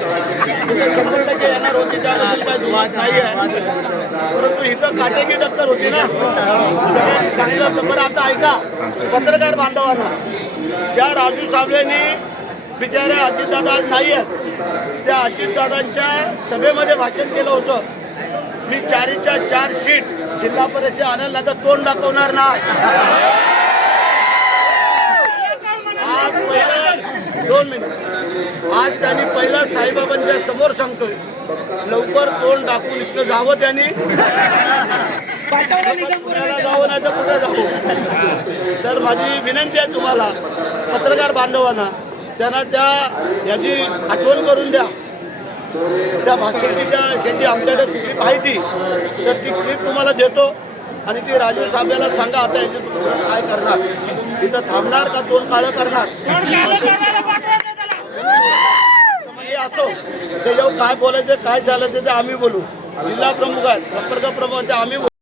तुम्ही 100% येणार होते, त्याबद्दल काही दुमत नाही आहे. परंतु इथं काटेकी टक्कर होती ना, सगळ्यांनी सांगितलं होतं. बरं आता ऐका, पत्रकार बांधवांना, ज्या राजू साबळेंनी बिचाऱ्या अजितदादा आज नाही आहेत, त्या अजितदादांच्या सभेमध्ये भाषण केलं होतं. मी 4च्या 4 सीट जिल्हा परिषद आणायला नाही तर तोंड दाखवणार नाही. आज पहिलं 2 मिनिट, आज त्यांनी पहिला साईबाबांच्या समोर सांगतोय, लवकर तोंड दाखवून इथं जावं. त्यांनी पुण्याला जावं नाही तर कुठे जावं. तर माझी विनंती आहे तुम्हाला पत्रकार बांधवांना, त्यांना याची आठवण करून द्या. त्या भाषेची त्याची आमच्याकडे क्लिप आहे ती, तर ती क्लिप तुम्हाला देतो आणि ती राजू साहेबाला सांगा आता याची तुम्ही काय करणार, तिथं थांबणार का तोंड काळं करणार. म्हणजे असो त्याच्यावर काय बोलायचं काय झालं ते आम्ही बोलू. जिल्हा प्रमुख आहेत, संपर्क प्रमुख आहेत, आम्ही बोलू.